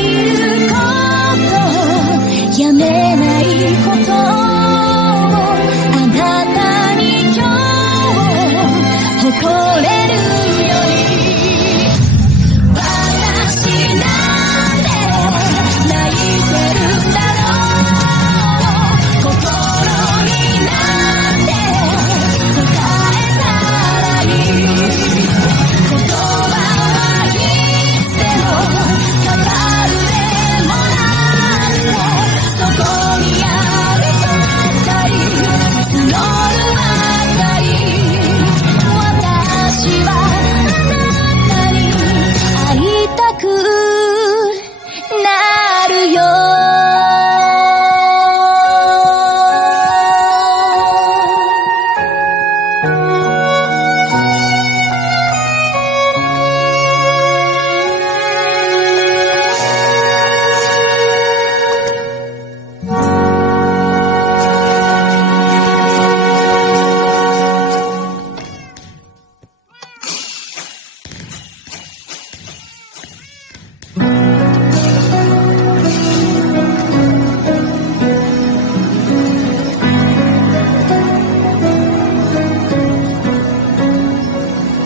ることやめないことあなたに今日誇れるように私なんて泣いてるんだろう心になんて答えたらいい言葉はいつでも語るでもなくそこにあるばかり募るばかり私はあなたに会いたくなるよ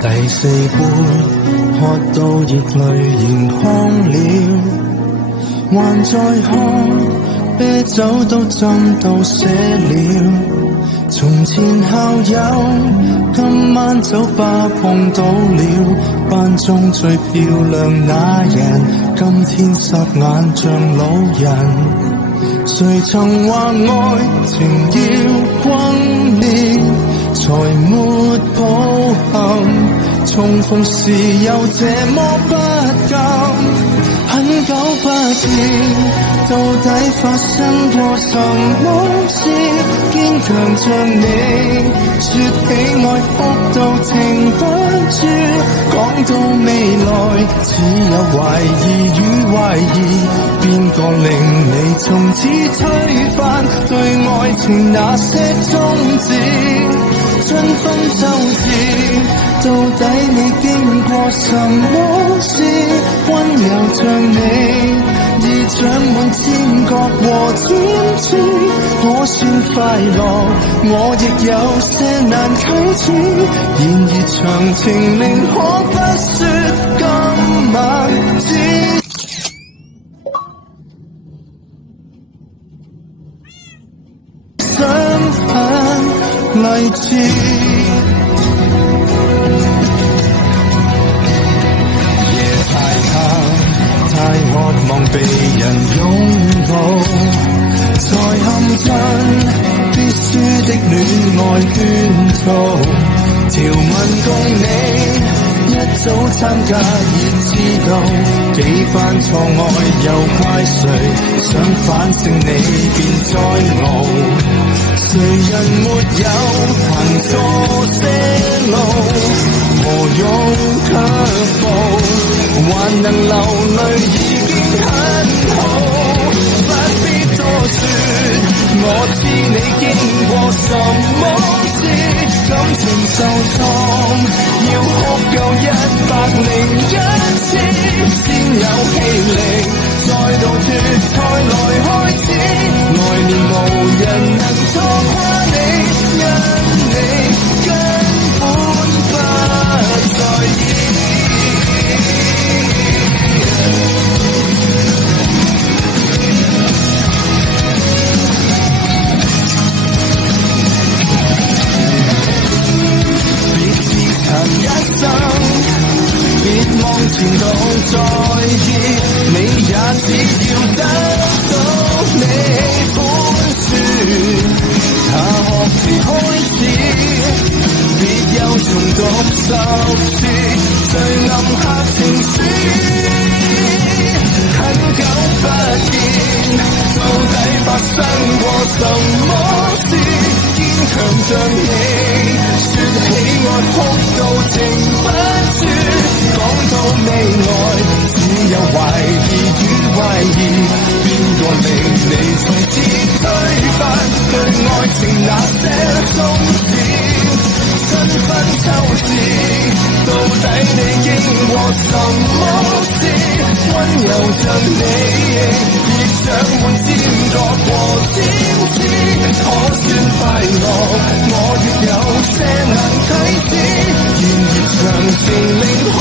第四杯喝到熱淚盈眶了，還在喝，啤酒都浸到瀉了。從前校友，今晚酒吧碰到了，班中最漂亮那人，今天霎眼像老人。誰曾話愛情要轟烈，才沒抱憾。重逢時又這麼不甘，很久不見，到底發生過什麼事？堅強像你，說起愛哭到停不住，講到未來只有懷疑與懷疑，邊個令你從此推翻對愛情那些宗旨？春分秋至，到底你經過什麼事？溫柔像你，已長滿尖角和尖刺，可算快樂，我亦有些難啟齒。然而長情寧可不說今晚知。相反勵志。太渴望被人擁抱，才陷進必輸的戀愛圈套。條文共你一早參加，已知道幾番錯愛又怪誰？想反勝你便再熬，誰人沒有行錯些路？何用卻步，還能流淚已經很好。不必多說，我知你經過什麼事，感情受創，要哭夠101次，先有氣力再度脫胎來開始。來年無人能拖垮你，因你根本不在意。一生別望前度在意，你也只要得到你寬恕。下學時開始，別又重讀10次最暗黑情書。很久不見，到底發生過什麼事？堅強像你，說起愛哭到停不住，講到未來只有懷疑與懷疑，邊個令你從此推翻對愛情那些宗旨？新婚秋至，到底你經過什麼事？溫有着你，貼上滿尖角和尖刺，可算快樂，我亦有些難啟齒，然而長情令可